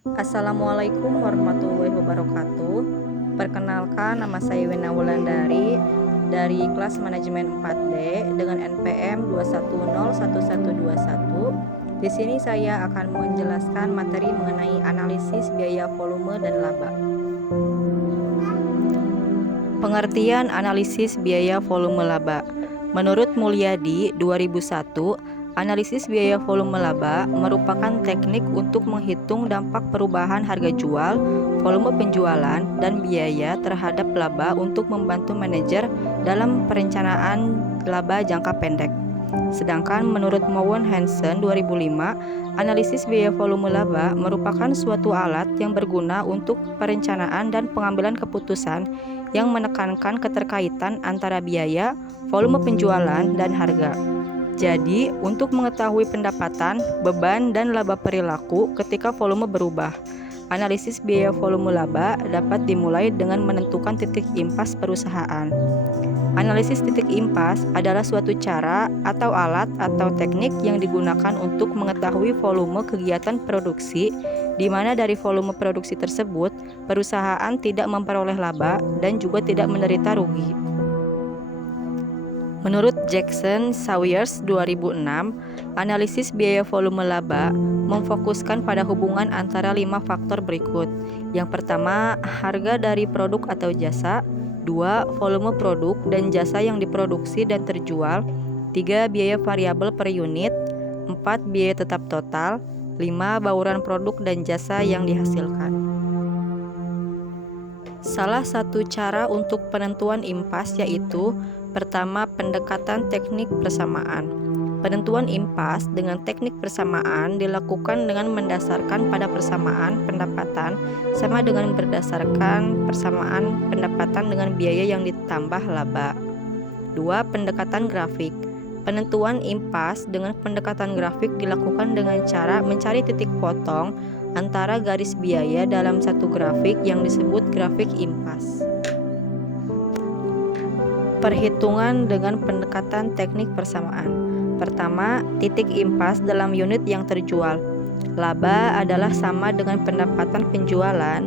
Assalamualaikum warahmatullahi wabarakatuh. Perkenalkan, nama saya Wina Wulandari dari kelas manajemen 4D dengan NPM 2101121. Di sini saya akan menjelaskan materi mengenai analisis biaya volume dan laba. Pengertian analisis biaya volume laba. Menurut Mulyadi 2001, analisis biaya volume laba merupakan teknik untuk menghitung dampak perubahan harga jual, volume penjualan, dan biaya terhadap laba untuk membantu manajer dalam perencanaan laba jangka pendek. Sedangkan menurut Mowen Hansen 2005, analisis biaya volume laba merupakan suatu alat yang berguna untuk perencanaan dan pengambilan keputusan yang menekankan keterkaitan antara biaya, volume penjualan, dan harga. Jadi, untuk mengetahui pendapatan, beban, dan laba perilaku ketika volume berubah, analisis biaya volume laba dapat dimulai dengan menentukan titik impas perusahaan. Analisis titik impas adalah suatu cara atau alat atau teknik yang digunakan untuk mengetahui volume kegiatan produksi, di mana dari volume produksi tersebut, perusahaan tidak memperoleh laba dan juga tidak menderita rugi. Menurut Jackson Sawyers 2006, analisis biaya volume laba memfokuskan pada hubungan antara 5 faktor berikut. Yang pertama, harga dari produk atau jasa. 2. Volume produk dan jasa yang diproduksi dan terjual. 3. Biaya variabel per unit. 4. Biaya tetap total. 5. Bauran produk dan jasa yang dihasilkan. Salah satu cara untuk penentuan impas yaitu pertama, pendekatan teknik persamaan. Penentuan impas dengan teknik persamaan dilakukan dengan mendasarkan pada persamaan pendapatan sama dengan berdasarkan persamaan pendapatan dengan biaya yang ditambah laba. 2. Pendekatan grafik. Penentuan impas dengan pendekatan grafik dilakukan dengan cara mencari titik potong antara garis biaya dalam satu grafik yang disebut grafik impas. Perhitungan dengan pendekatan teknik persamaan. Pertama, titik impas dalam unit yang terjual. Laba adalah sama dengan pendapatan penjualan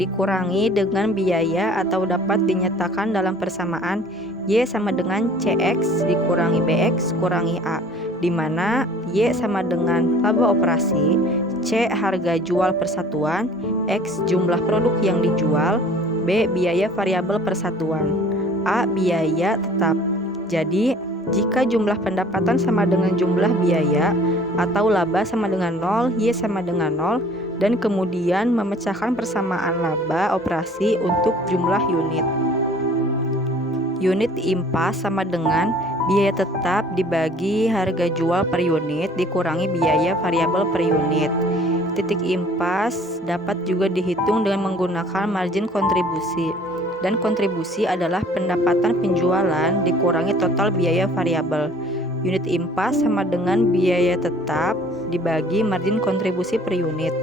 dikurangi dengan biaya atau dapat dinyatakan dalam persamaan Y sama dengan CX dikurangi BX kurangi A, di mana Y sama dengan laba operasi, C harga jual persatuan, X jumlah produk yang dijual, B biaya variabel persatuan, A biaya tetap. Jadi, jika jumlah pendapatan sama dengan jumlah biaya atau laba sama dengan 0, Y sama dengan 0, dan kemudian memecahkan persamaan laba operasi untuk jumlah unit. Unit impas sama dengan biaya tetap dibagi harga jual per unit dikurangi biaya variabel per unit. Titik impas dapat juga dihitung dengan menggunakan margin kontribusi. Dan kontribusi adalah pendapatan penjualan dikurangi total biaya variabel. Unit impas sama dengan biaya tetap dibagi margin kontribusi per unit.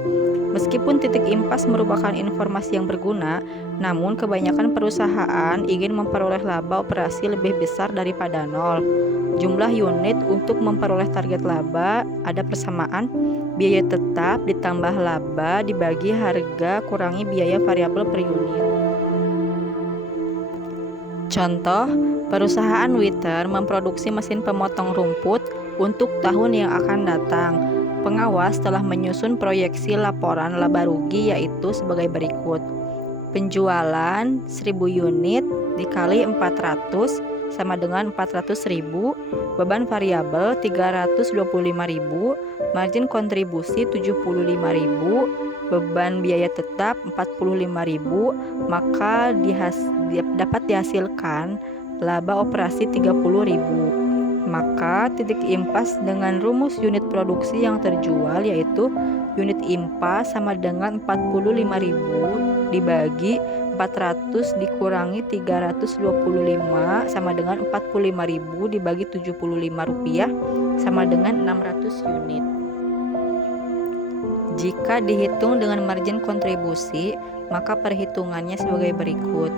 Meskipun titik impas merupakan informasi yang berguna, namun kebanyakan perusahaan ingin memperoleh laba operasi lebih besar daripada 0. Jumlah unit untuk memperoleh target laba ada persamaan biaya tetap ditambah laba dibagi harga kurangi biaya variabel per unit. Contoh, perusahaan Witter memproduksi mesin pemotong rumput untuk tahun yang akan datang. Pengawas telah menyusun proyeksi laporan laba rugi yaitu sebagai berikut. Penjualan 1000 unit dikali 400 sama dengan 400.000, beban variabel 325.000, margin kontribusi 75.000, beban biaya tetap 45.000, maka dapat dihasilkan laba operasi 30.000. Maka titik impas dengan rumus unit produksi yang terjual yaitu unit impas sama dengan 45.000 dibagi 400 dikurangi 325 sama dengan 45.000 dibagi 75 rupiah sama dengan 600 unit. Jika dihitung dengan margin kontribusi, maka perhitungannya sebagai berikut.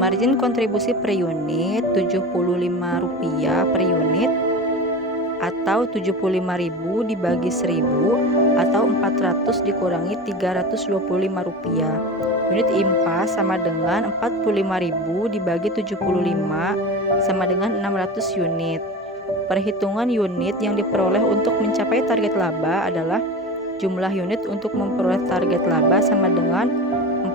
Margin kontribusi per unit Rp75 per unit, atau atau 75.000 dibagi 1.000 atau 400 dikurangi 325 rupiah. Unit impas sama dengan 45.000 dibagi 75 sama dengan 600 unit. Perhitungan unit yang diperoleh untuk mencapai target laba adalah jumlah unit untuk memperoleh target laba sama dengan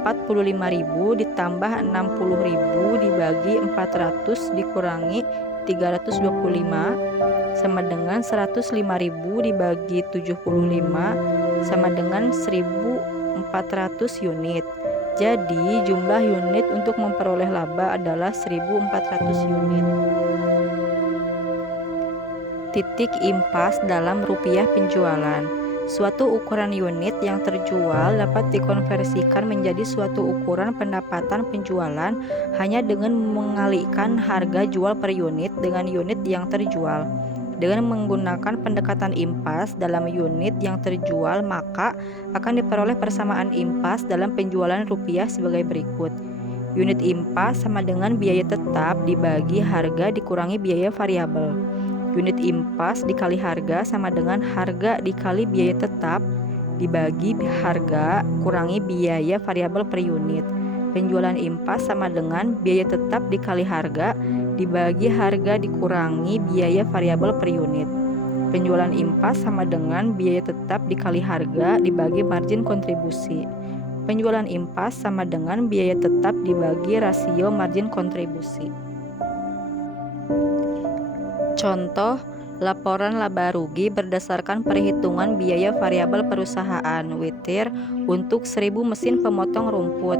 45.000 ditambah 60.000 dibagi 400 dikurangi 325 sama dengan 105.000 dibagi 75 sama dengan 1.400 unit. Jadi jumlah unit untuk memperoleh laba adalah 1.400 unit. Titik impas dalam rupiah penjualan. Suatu ukuran unit yang terjual dapat dikonversikan menjadi suatu ukuran pendapatan penjualan hanya dengan mengalihkan harga jual per unit dengan unit yang terjual. Dengan menggunakan pendekatan impas dalam unit yang terjual, maka akan diperoleh persamaan impas dalam penjualan rupiah sebagai berikut. Unit impas sama dengan biaya tetap dibagi harga dikurangi biaya variabel. Unit impas dikali harga sama dengan harga dikali biaya tetap dibagi harga kurangi biaya variabel per unit. Penjualan impas sama dengan biaya tetap dikali harga dibagi harga dikurangi biaya variabel per unit. Penjualan impas sama dengan biaya tetap dikali harga dibagi margin kontribusi. Penjualan impas sama dengan biaya tetap dibagi rasio margin kontribusi. Contoh, laporan laba rugi berdasarkan perhitungan biaya variabel perusahaan WITIR untuk 1.000 mesin pemotong rumput.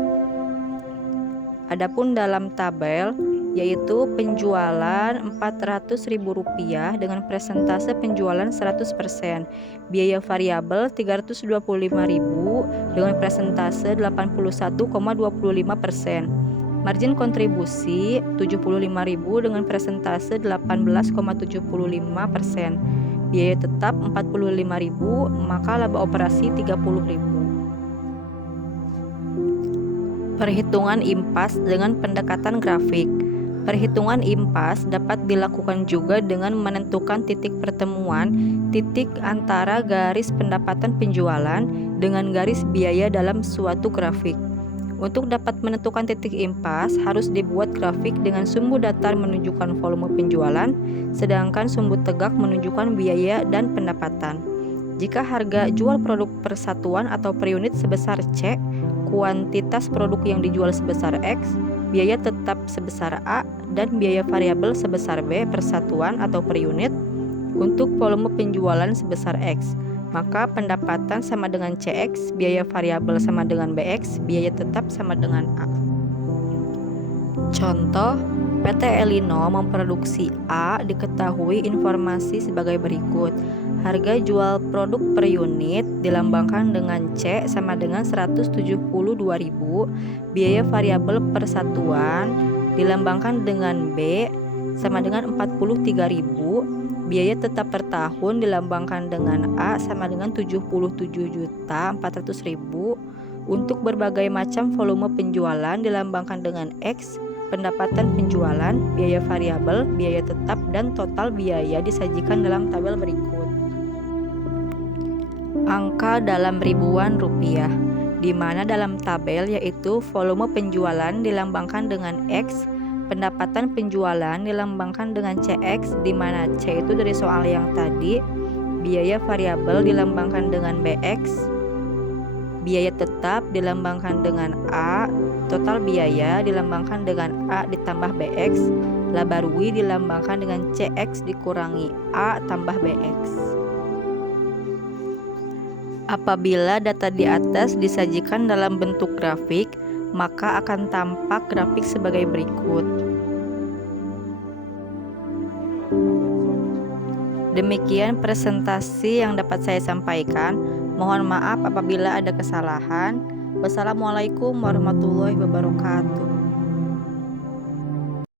Adapun dalam tabel yaitu penjualan Rp400.000 dengan persentase penjualan 100%, biaya variabel Rp325.000 dengan persentase 81,25%, margin kontribusi Rp75.000 dengan persentase 18,75%, biaya tetap Rp45.000, maka laba operasi Rp30.000. Perhitungan impas dengan pendekatan grafik. Perhitungan impas dapat dilakukan juga dengan menentukan titik pertemuan titik antara garis pendapatan penjualan dengan garis biaya dalam suatu grafik. Untuk dapat menentukan titik impas, harus dibuat grafik dengan sumbu datar menunjukkan volume penjualan, sedangkan sumbu tegak menunjukkan biaya dan pendapatan. Jika harga jual produk per satuan atau per unit sebesar C, kuantitas produk yang dijual sebesar X, biaya tetap sebesar A, dan biaya variabel sebesar B per satuan atau per unit untuk volume penjualan sebesar X, maka pendapatan sama dengan CX, biaya variabel sama dengan BX, biaya tetap sama dengan A. Contoh, PT Elino memproduksi A, diketahui informasi sebagai berikut. Harga jual produk per unit dilambangkan dengan C sama dengan 172.000, biaya variabel per satuan dilambangkan dengan B sama dengan 43.000, biaya tetap per tahun dilambangkan dengan A sama dengan 77.400.000. Untuk berbagai macam volume penjualan dilambangkan dengan X, pendapatan penjualan, biaya variabel, biaya tetap, dan total biaya disajikan dalam tabel berikut. Angka dalam ribuan rupiah, di mana dalam tabel yaitu volume penjualan dilambangkan dengan X, pendapatan penjualan dilambangkan dengan CX, di mana C itu dari soal yang tadi, biaya variabel dilambangkan dengan BX, biaya tetap dilambangkan dengan A, total biaya dilambangkan dengan A ditambah BX, laba rugi dilambangkan dengan CX dikurangi A tambah BX. Apabila data di atas disajikan dalam bentuk grafik, maka akan tampak grafik sebagai berikut. Demikian presentasi yang dapat saya sampaikan. Mohon maaf apabila ada kesalahan. Wassalamualaikum warahmatullahi wabarakatuh.